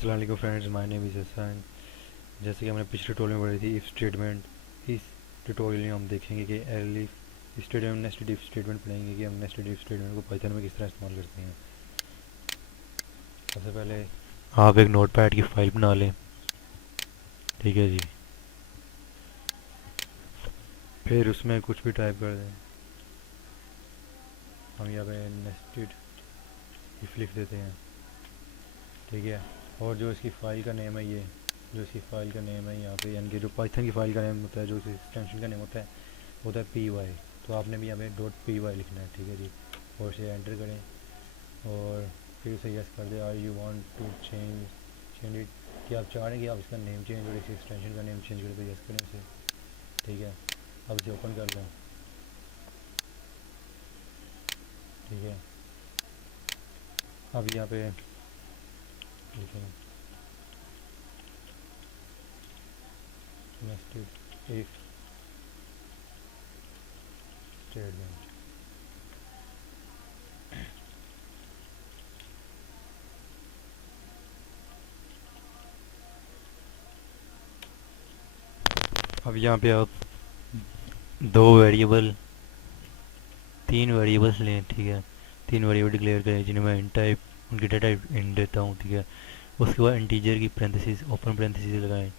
अस्सलाम वालेकुम friends, my name is Hasan. जैसे कि हमने पिछले ट्यूटोरियल में पढ़ी थी इफ़ स्टेटमेंट, इस ट्यूटोरियल में हम देखेंगे कि elif statement nested if statement पढ़ेंगे कि हम नेस्टेड इफ स्टेटमेंट को पाइथन में किस तरह इस्तेमाल करते हैं। सबसे पहले आप एक नोटपैड की फ़ाइल बना लें। ठीक है जी। फिर उसमें कुछ भी टाइप कर दें। हम यहाँ पे नेस्टेड इफ लिख देते हैं। ठीक है। और जो इसकी फ़ाइल का नेम है, ये जो इसकी फ़ाइल का नेम है यहाँ पे, यानी कि जो पाइथन की फ़ाइल का नेम होता है, जो इसकी एक्सटेंशन का नेम होता है वो होता है पी वाई। तो आपने भी यहाँ पे डॉट पी वाई लिखना है। ठीक है जी। और इसे एंटर करें और फिर उसे यस कर दे। Are you want to change change it, कि आप चाह रहे हैं कि आप इसका नेम चेंज और इस एक्सटेंशन का नेम चेंज करें, तो यस करें उसे। ठीक है। अब इसे ओपन कर लें। ठीक है। अब यहाँ पे लिखें नेस्टेड इफ स्टेटमेंट। अब यहाँ पे आप दो वेरिएबल तीन वेरिएबल्स लें। ठीक है। तीन वेरिएबल डिक्लेयर करें जिन्हें मैं int टाइप उनकी डेटा टाइप int देता हूँ। ठीक है। उसके बाद इंटीजर की पेरेंथेसिस ओपन पेरेंथेसिस लगाएं।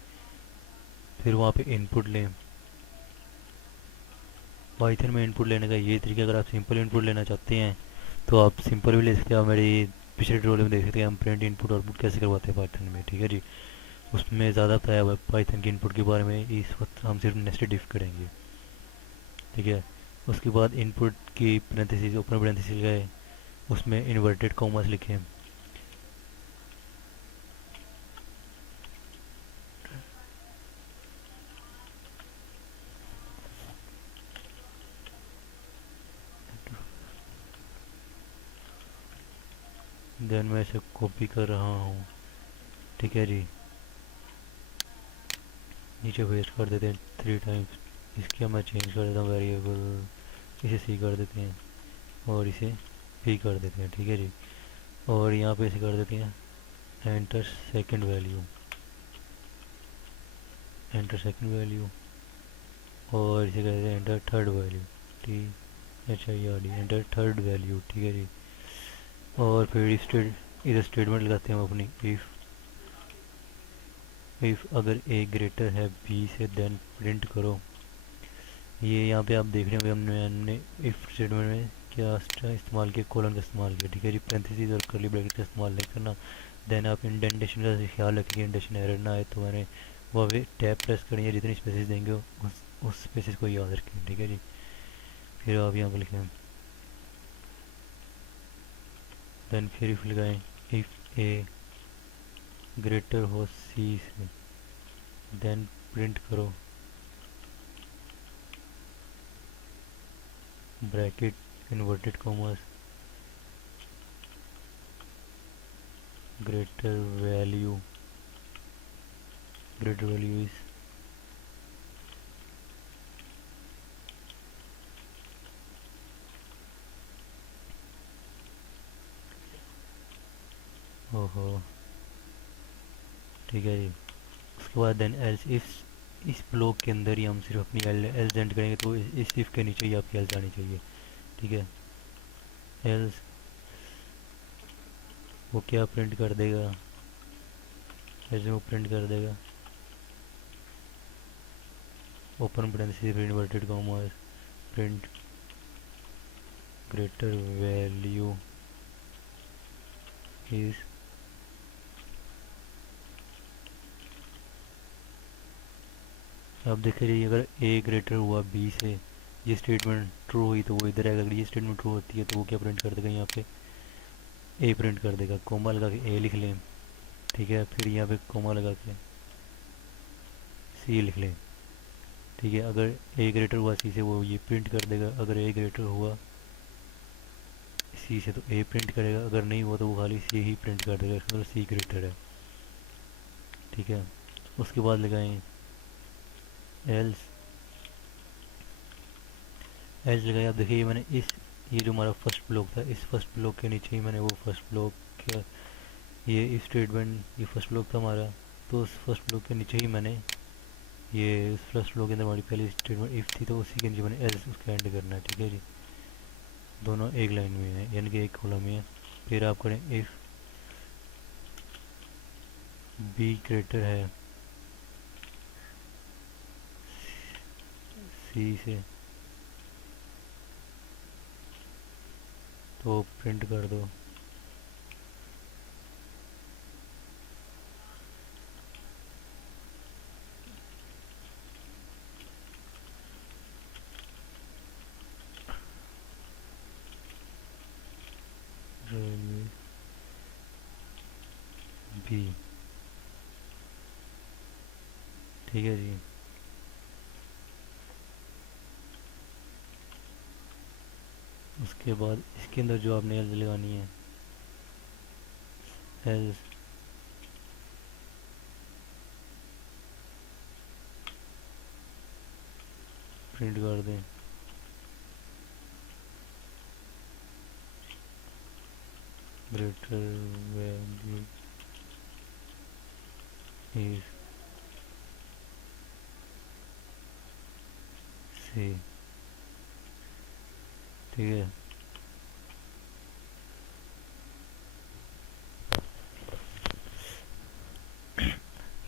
फिर वहाँ पे इनपुट लें। पाइथन में इनपुट लेने का ये तरीका, अगर आप सिंपल इनपुट लेना चाहते हैं तो आप सिंपल भी ले सकते हैं। आप मेरी पिछले ट्यूटोरियल में देख सकते हैं हम प्रिंट इनपुट आउटपुट कैसे करवाते हैं पाइथन में। ठीक है जी। उसमें ज़्यादा बताया हुआ है पाइथन के इनपुट के बारे में। इस वक्त हम सिर्फ नेस्टेड इफ करेंगे। ठीक है। उसके बाद इनपुट की पेरेंथेसिस ओपन पेरेंथेसिस लगाए, उसमें इन्वर्टेड कॉमर्स लिखें। देन मैं इसे कॉपी कर रहा हूँ। ठीक है जी। नीचे पेस्ट कर देते हैं 3 टाइम्स। इसके मैं चेंज कर देता हूँ वेरिएबल, इसे सी कर देते हैं और इसे पी कर देते हैं। ठीक है जी। और यहाँ पे इसे कर देते हैं enter second value, enter second value. और इसे कहते हैं enter third value, THIRD, enter third value. ठीक है जी। और फिर इधर स्टेटमेंट लगाते हैं हम अपनी, इफ़ अगर ए ग्रेटर है बी से देन प्रिंट करो। ये यहाँ पे आप देख रहे हैं हमने इफ़ स्टेटमेंट में क्या इस्तेमाल किया, कोलन का इस्तेमाल किया। ठीक है जी। पेरेंथेसिस और कर्ली ब्रैकेट का इस्तेमाल नहीं करना। देन आप इंडेंटेशन का ख्याल रखें कि इंडेंटेशन एरर ना आए। तो मैंने वहाँ पे टैब प्रेस करनी है, जितनी स्पेसिस देंगे उस स्पेसिस को याद रखें। ठीक है जी। फिर आप यहाँ पर लिखें, देन फिर इफ लगाएं, इफ़ ए ग्रेटर हो सी से देन प्रिंट करो bracket inverted commas greater value, greater value is ओहो। ठीक है जी। उसके बाद देन एल्स, इस ब्लॉक के अंदर ही हम सिर्फ अपनी एल्स एंड करेंगे, तो इस इफ के नीचे ही आपकी एल्स आनी चाहिए। ठीक है। एल्स वो क्या प्रिंट कर देगा, ऐसे वो प्रिंट कर देगा open parenthesis inverted commas print greater value is, आप देख लीजिए अगर ए ग्रेटर हुआ बी से, ये स्टेटमेंट ट्रू हुई तो वो इधर आएगा। अगर ये स्टेटमेंट ट्रू होती है तो वो क्या प्रिंट कर देगा, यहाँ पे ए प्रिंट कर देगा। कोमा लगा के ए लिख लें। ठीक है। फिर यहाँ पे कोमा लगा के सी लिख लें। ठीक है। अगर ए ग्रेटर हुआ सी से वो ये प्रिंट कर देगा। अगर ए ग्रेटर हुआ सी से तो ए प्रिंट करेगा, अगर नहीं हुआ तो वो खाली सी ही प्रिंट कर देगा, मतलब सी ग्रेटर है। ठीक है। उसके बाद लगाएं एल्स, एल्स लगाए। आप देखिए ये जो हमारा फर्स्ट ब्लॉक था, इस फर्स्ट ब्लॉक के नीचे ही मैंने वो फर्स्ट ब्लॉक ये इफ स्टेटमेंट, ये फर्स्ट ब्लॉक था हमारा, तो उस फर्स्ट ब्लॉक के नीचे ही मैंने ये फर्स्ट ब्लॉक के अंदर हमारी पहली स्टेटमेंट इफ थी, तो उसी के नीचे मैंने एल्स उसका एंड करना है। ठीक है जी, दोनों एक लाइन में है, यानी कि एक कॉलम में है। फिर आप करें इफ बी ग्रेटर है सी से, तो प्रिंट कर दो बी। ठीक है जी, उसके बाद इसके अंदर जो आपने एल्स लगानी है, एल्स प्रिंट कर दें ग्रेटर वैल्यू इज सी। ठीक है,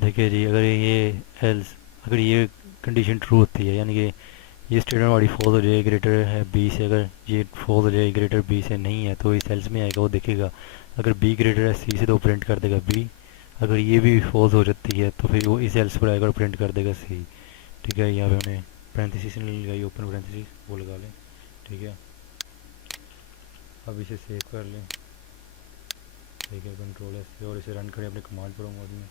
देखिए जी, अगर ये एल्स, अगर ये कंडीशन ट्रू होती है, यानी कि ये स्टेटमेंट हमारी फॉल्स हो जाएगी ग्रेटर है बी से, अगर ये फॉल्स हो जाएगी ग्रेटर बी से नहीं है, तो इस सेल्स में आएगा, वो देखेगा। अगर बी ग्रेटर है सी से, तो प्रिंट कर देगा बी। अगर ये भी फॉल्स हो जाती है, तो फिर वो इस सेल्स पर आएगा और प्रिंट कर देगा सी। ठीक है, यहाँ पे हमने पैरेंथेसिस नहीं लगाई, ओपन पैरेंथेसिस वो लगा लें। ठीक है, अब इसे सेव कर लें। ठीक है, कंट्रोल एस से, और इसे रन करें अपने कमांड प्रो मोड में।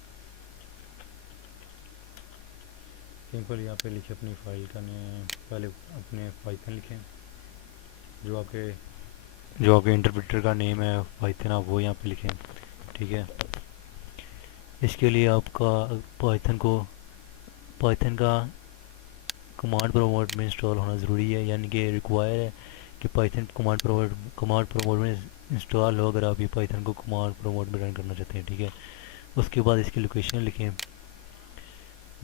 सिंपल यहाँ पे लिखे अपनी फाइल का नेम, पहले अपने पाइथन लिखें, जो आपके इंटरप्रेटर का नेम है पाइथन, आप वो यहाँ पे लिखें। ठीक है, इसके लिए आपका पाइथन का कमांड प्रोमोट में इंस्टॉल होना ज़रूरी है, यानी कि रिक्वायर है कि पाइथन कमांड प्रोमोट में इंस्टॉल हो, अगर आप ये पाइथन को कमांड प्रोमोट में रन करना चाहते हैं। ठीक है, उसके बाद इसकी लोकेशन लिखें,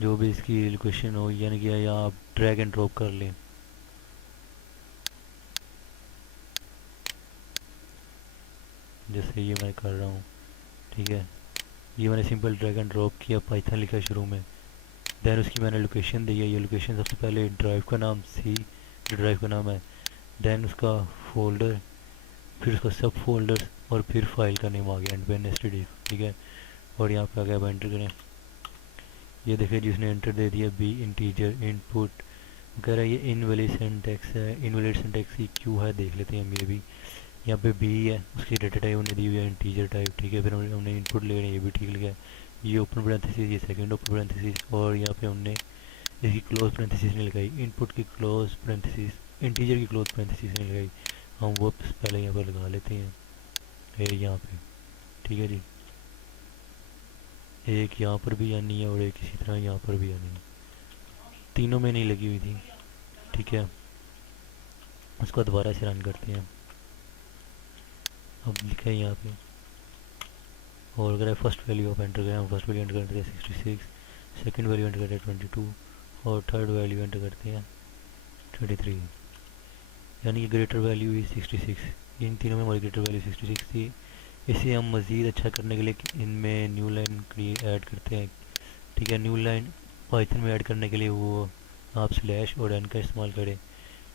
जो भी इसकी लोकेशन हो, यानी कि या आप ड्रैग एंड ड्रॉप कर लें, जैसे ये मैं कर रहा हूँ। ठीक है, ये मैंने सिंपल ड्रैग एंड ड्रॉप किया, पाइथन लिखा शुरू में, देन उसकी मैंने लोकेशन दी है। ये लोकेशन सबसे पहले ड्राइव का नाम सी, जो ड्राइव का नाम है, देन उसका फोल्डर, फिर उसका सब फोल्डर, और फिर फाइल का नेम आ गया एंड पे नेस्टेड इफ। ठीक है, और यहाँ पे आ गया, अब एंटर करें। ये देखिए जिसने एंटर दे दिया बी इंटीजर इनपुट वगैरह, ये इनवैलिड सिंटैक्स है, इनवैलिड सिंटैक्स की क्यों है देख लेते हैं हम। ये भी यहाँ पे बी है, उसकी डेटा टाइप उन्हें दी हुई है इंटीजर टाइप। ठीक है, फिर हमने इनपुट ले रहे हैं, ये भी ठीक लिखा है। ये ओपन पैरेंथेसिस, ये सेकंड ओपन पैरेंथेसिस, और यहाँ पे हमने इसकी क्लोज पैरेंथेसिस नहीं लगाई, इनपुट की क्लोज पैरेंथेसिस, इंटीजर की क्लोज पैरेंथेसिस नहीं लगाई, हम वो पहले यहाँ पर लगा लेते हैं, ये यहाँ पे। ठीक है जी, एक यहाँ पर भी आनी है और एक इसी तरह यहाँ पर भी आनी है, तीनों में नहीं लगी हुई थी। ठीक है, उसको दोबारा से रन करते हैं। अब लिखा है यहाँ पे, और अगर फर्स्ट वैल्यू आप एंटर करें, हम फर्स्ट वैल्यू एंटर करते हैं 66, सेकंड वैल्यू एंटर करते हैं 22, और थर्ड वैल्यू एंटर करते हैं 23, यानी कि ग्रेटर वैल्यू ही 66। इन तीनों में हमारी ग्रेटर वैल्यू 66 थी। इसे हम मज़ीद अच्छा करने के लिए इनमें न्यू लाइन ऐड करते हैं। ठीक है, न्यू लाइन पाइथन में ऐड करने के लिए वो आप स्लैश और एन का इस्तेमाल करें।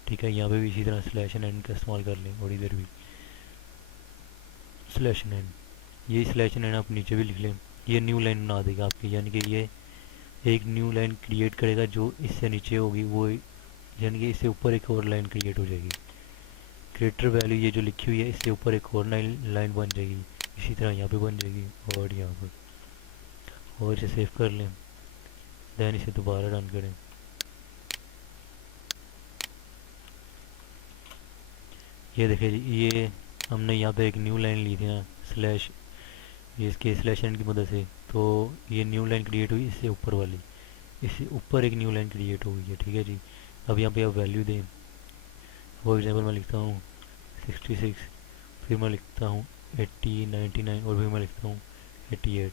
ठीक है, यहाँ पे भी इसी तरह स्लैश एंड एन का इस्तेमाल कर लें, और इधर भी स्लैश एंड एन, ये स्लैश एंड एन आप नीचे भी लिख लें। ये न्यू लाइन बना देगा आपकी, यानी कि ये एक न्यू लाइन क्रिएट करेगा जो इससे नीचे होगी, वो यानी कि इससे ऊपर एक और लाइन क्रिएट हो जाएगी। क्रिएटर वैल्यू ये जो लिखी हुई है, इससे ऊपर एक और लाइन बन जाएगी, इसी तरह यहाँ पे बन जाएगी और यहाँ पर। और इसे सेव कर लें, देन इसे दोबारा रन करें। ये देखिए जी, ये हमने यहाँ पे एक न्यू लाइन ली थी ना, स्लैश, ये इसके स्लैश एन की मदद से, तो ये न्यू लाइन क्रिएट हुई इससे ऊपर वाली, इससे ऊपर एक न्यू लाइन क्रिएट हो गई है। ठीक है जी, अब यहाँ पे आप वैल्यू दें। फॉर एग्जाम्पल मैं लिखता हूँ 66, फिर मैं लिखता हूँ 80, 99, और फिर मैं लिखता हूँ 88।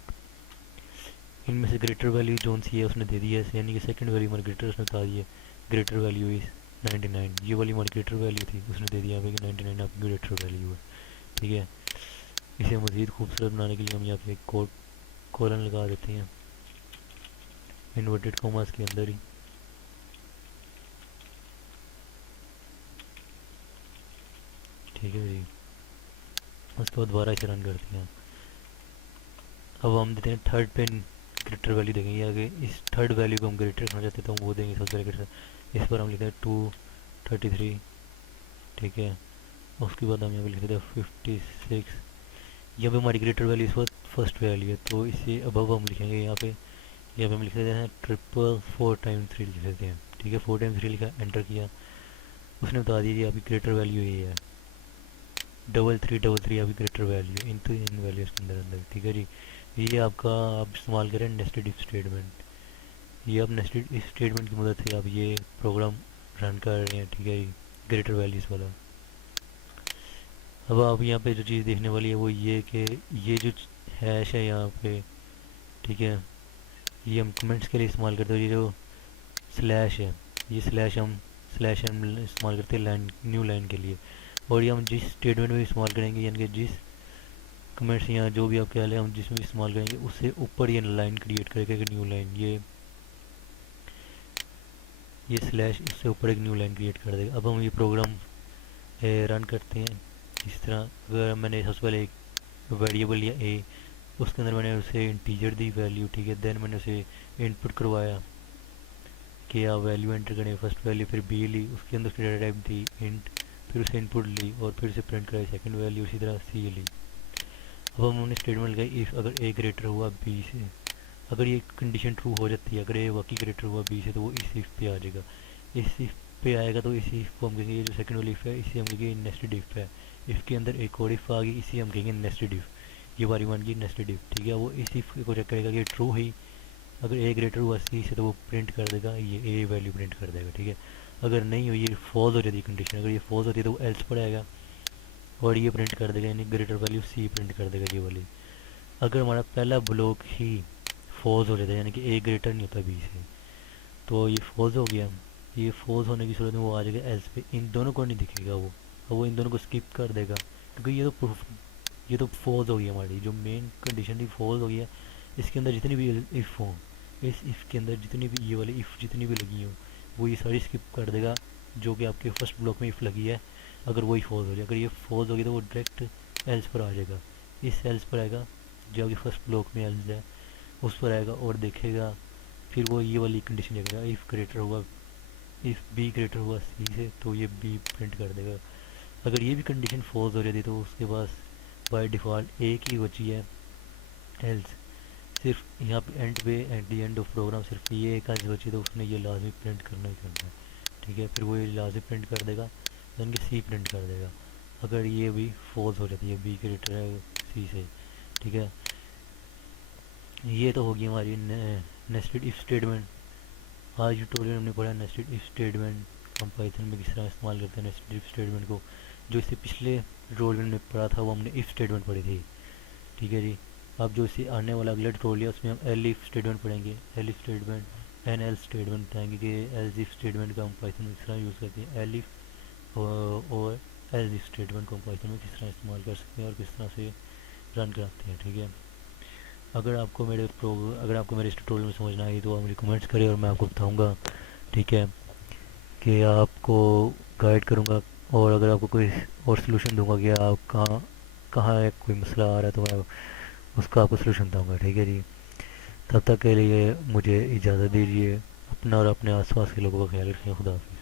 इनमें से ग्रेटर वैल्यू जोन सी है उसने दे दी है, यानी कि सेकंड वैल्यू हमारी ग्रेटर उसने बता दी है। ग्रेटर वैल्यू इज 99, ये वाली हमारी ग्रेटर वैल्यू थी, उसने दे दिया हमें कि 99 आपकी ग्रेटर वैल्यू है। ठीक है, इसे मज़ीद खूबसूरत बनाने के लिए हम यहाँ पे कोड कोलन लगा देते हैं इन्वर्टेड कॉमास के अंदर ही। ठीक है जी, उसके बाद दोबारा इसे रन करते हैं। अब हम देते हैं थर्ड पे ग्रेटर वैल्यू देंगे, आगे इस थर्ड वैल्यू को हम ग्रेटर करना चाहते हैं तो हम वो देंगे सबसे पहले ग्रेटर। इस पर हम लिखते हैं 233। ठीक है, उसके बाद हम यहाँ पे लिख देते हैं 56। यहाँ पे हमारी ग्रेटर वैल्यू इस वक्त फर्स्ट वैल्यू है, तो इसे अब हम लिखेंगे यहाँ पे हम लिख देते हैं 444 लिख देते हैं। ठीक है, 4 टाइम्स 3 लिखा, एंटर किया, उसने बता दिया आपकी ग्रेटर वैल्यू ये है 3333 आपकी ग्रेटर वैल्यू इन वैल्यूज के अंदर अंदर। ठीक है जी, ये आपका आप इस्तेमाल करें नेस्टेड इफ स्टेटमेंट। ये आप नेस्टेड इफ स्टेटमेंट की मदद से आप ये प्रोग्राम रन कर रहे हैं। ठीक है जी, ग्रेटर वैल्यूज़ वाला। अब आप यहाँ पे जो चीज़ देखने वाली है वो ये कि ये जो हैश है यहाँ पे, ठीक है, ये हम कमेंट्स के लिए इस्तेमाल करते हैं। ये जो स्लैश है, ये स्लैश हम इस्तेमाल करते हैं लाइन न्यू लाइन के लिए। और ये हम जिस स्टेटमेंट में इस्तेमाल करेंगे, यानी कि जिस कमेंट्स यहाँ जो भी आपके हाल है हम जिसमें इस्तेमाल करेंगे उससे ऊपर ये लाइन क्रिएट करेगा एक न्यू लाइन। ये स्लैश इससे ऊपर एक न्यू लाइन क्रिएट कर देगा। अब हम ये प्रोग्राम रन करते हैं इस तरह। अगर मैंने सबसे पहले एक वेरिएबल लिया ए, उसके अंदर मैंने उसे इंटीजर दी वैल्यू। ठीक है, देन मैंने उसे इनपुट करवाया कि आप वैल्यू एंटर करें, फर्स्ट वैल्यू, फिर बी ली, उसके अंदर उसकी डाटा टाइप दी इंट, फिर उसे इनपुट ली और फिर उसे प्रिंट कराई सेकंड वैल्यू, उसी तरह सी ली। अब हमने स्टेटमेंट लगाई इफ़ अगर ए ग्रेटर हुआ बी से, अगर ये कंडीशन ट्रू हो जाती है, अगर ए वाकई ग्रेटर हुआ बी से, तो वो इस इफ़ पे आ जाएगा। इस इफ़ पे आएगा तो इस इफ़ को हम कहेंगे, ये जो सेकंड वाली इफ़ है इसे हम कहेंगे नेस्टेड इफ़ है। इफ़ के अंदर एक और इफ़ आ गई, इसी हम कहेंगे नेस्टेड इफ़। ये वाली वन की नेस्टेड इफ़। ठीक है, वो इस इफ़ को चेक करेगा कि ट्रू ही, अगर ए ग्रेटर हुआ सी से तो वो प्रिंट कर देगा, ये ए वैल्यू प्रिंट कर देगा। ठीक है, अगर नहीं हुई, ये फॉल्स हो जाती है कंडीशन, अगर ये फॉल्स होती है तो वो एल्स पर आएगा और ये प्रिंट कर देगा, यानी ग्रेटर वैल्यू सी प्रिंट कर देगा ये वाली। अगर हमारा पहला ब्लॉक ही फॉल्स हो जाता है, यानी कि ए ग्रेटर नहीं होता बी से, तो ये फॉल्स हो गया। ये फॉल्स होने की सूरत में वो आ जाएगा एल्स पे, इन दोनों को नहीं दिखेगा वो, अब वो इन दोनों को स्किप कर देगा क्योंकि ये तो फॉल्स हो गई हमारी जो मेन कंडीशन थी, फॉल्स हो गया। इसके अंदर जितनी भी इफ़ हो, इस इफ़ के अंदर जितनी भी ये वाली इफ़ जितनी भी लगी हो वो ये सारी स्किप कर देगा जो कि आपके फर्स्ट ब्लॉक में इफ़ लगी है। अगर वही फॉल्स हो जाए, अगर ये फॉल्स होगी तो वो डायरेक्ट एल्स पर आ जाएगा, इस एल्स पर आएगा जो आपके फर्स्ट ब्लॉक में एल्स है उस पर आएगा और देखेगा, फिर वो ये वाली कंडीशन देखेगा इफ़ ग्रेटर हुआ, इफ़ बी ग्रेटर हुआ सी से तो ये बी प्रिंट कर देगा। अगर ये भी कंडीशन फॉल्स हो जाती तो उसके पास बाय डिफ़ॉल्ट एक ही बची है एल्स, सिर्फ यहाँ पे एंड पे at the end of program सिर्फ ये एक आज बची तो उसने ये लाजमी प्रिंट करना ही करना है। ठीक है, फिर वो ये लाजमी प्रिंट कर देगा, यानी कि सी प्रिंट कर देगा अगर ये भी फॉल्स हो जाती है बी ग्रेटर है सी से। ठीक है, ये तो होगी हमारी नेस्टेड इफ स्टेटमेंट। आज ट्यूटोरियल हमने पढ़ा नेस्टेड इफ स्टेटमेंट हम पाइथन में किस तरह इस्तेमाल करते हैं नेस्टेड इफ स्टेटमेंट को। जो इससे पिछले ट्यूटोरियल में पढ़ा था वो हमने इफ स्टेटमेंट पढ़ी थी। ठीक है जी, अब जो इससे आने वाला अगला ट्यूटोरियल है उसमें हम एल इफ स्टेटमेंट पढ़ेंगे, एल इफ स्टेटमेंट एन एल स्टेटमेंट बताएंगे कि एल इफ स्टेटमेंट का हम पाइथन में किस तरह यूज़ करते हैं, एल इफ और एल इफ स्टेटमेंट को हम पाइथन में किस तरह इस्तेमाल कर सकते हैं और किस तरह से रन कराते हैं। ठीक है, अगर आपको मेरे इस ट्यूटोरियल में समझ ना आई तो आप मुझे कमेंट्स करें और मैं आपको बताऊंगा। ठीक है, कि आपको गाइड करूंगा और अगर आपको कोई और सलूशन दूंगा कि आप कहाँ कहाँ है कोई मसला आ रहा है तो मैं उसका आपको सलूशन दूंगा। ठीक है जी, तब तक के लिए मुझे इजाज़त दीजिए, अपना और अपने आसपास के लोगों का ख्याल रखिए। खुदा हाफिज़।